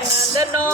નંદનો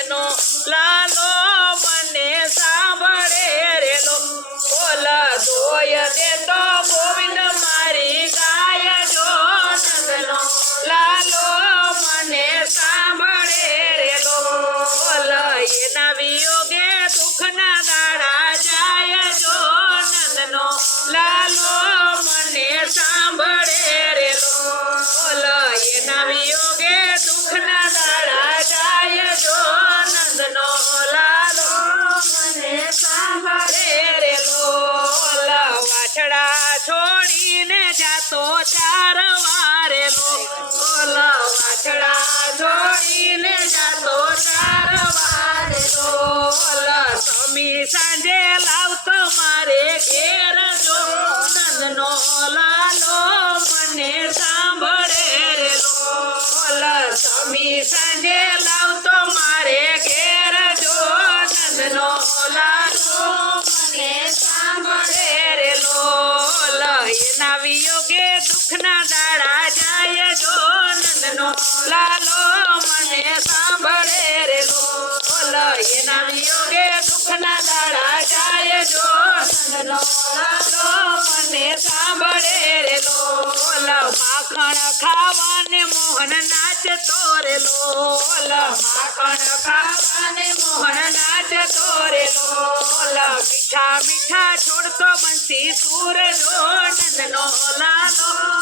નંદનો લાલો મને સાંભળે રેલો. ઓલા દોય દેતો દાડા જાય જો નંદનો. લાલો મને સાંભળે રે લોલ એના વિયોગે દુઃખના દાડા જાય જો નંદનો. લાલો મને સાંભળે રે લોલ માખણ ખાવાને મોહન નાચતો રે લોલ માખણ ખાવાને મોહન નાચતો રે લોલ મીઠા મીઠા છોડતો બંસી સૂર જો નંદનો. લાલો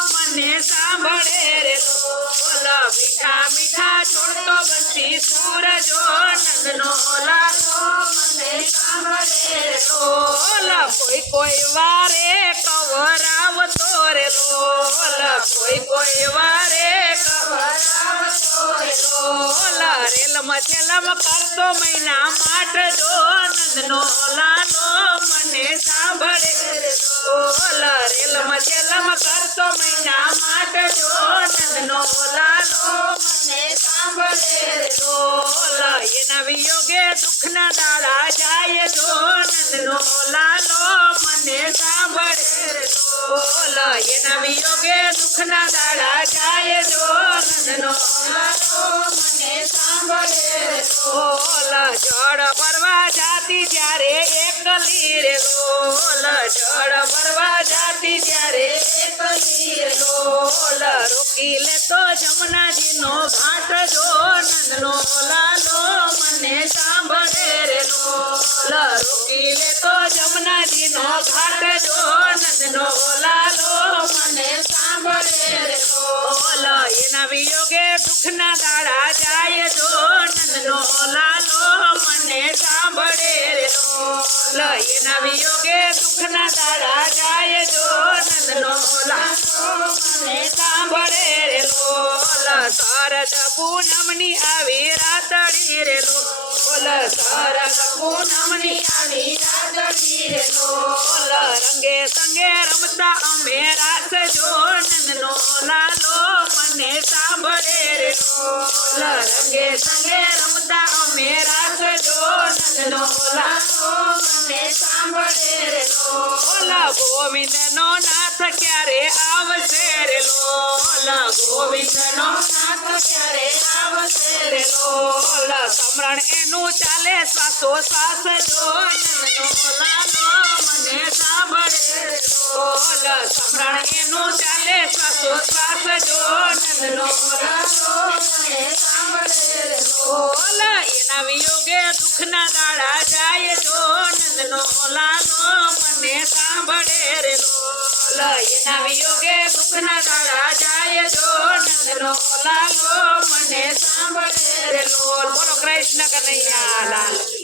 સાંભળે રે લોલ, મીઠા મીઠા છોડતો બંસી સૂરજો, નંદનો લાલો, મને સાંભળે લોલ, કોઈ કોઈ વારે કવરાવતો રે લોલ, કોઈ કોઈ વારે કવરાવતો કરતો મહિના માટ જો, નંદનો લાલો, મને સાંભળે લોલ રેલ મથેલમ કરતો નંદનો લાલો, મને સાંભળે લોલ એના વિયોગે દુઃખના દાડા જાય નંદનો લાલો, મને સાંભળે રે લોલ જળ જાતી ત્યારે એકલી રે લોલ જળ ભરવા જાતી ત્યારે એકલી લોલ રોકી લેતો જમનાજીનો ઘાટ જો નંદનો લાલો મને સાંભળે રે લોલ એના વિયોગે દુઃખના દાડા જાય જો નંદનો લાલો મને સાંભળે રે લોલ એના વિયોગે દુઃખના દાડા જાય જો નંદનો લાલો મને સાંભળે રે શરદ પૂનમની આવી રાતડી રે લોલ શરદ પૂનમની આવી રાતડી રંગે સંગે રમતા અમે રાત જો નંદનો લાલો, મને સાંભળે રે રંગે સંગે રમતા અમે રાત જો નંદનો લાલો, મને સાંભળે રે લોલ ગોવિંદ નો નાથ ક્યારે આવશે રે લોલ સમરણ એનું ચાલે શ્વાસો શ્વાસ જો લાલો મને સમરણ એનું ચાલે શ્વાસો શ્વાસ જો નંદનો એના વિયોગે દુઃખના દાડા જાય જો નંદનો લાલો મને સાંભળે રે લોલ એના વિયોગે દુઃખના તારા જાય જો નંદનો લાલો મને સાંભળે રે લોલ બોલો કૃષ્ણ કનૈયા લાલ.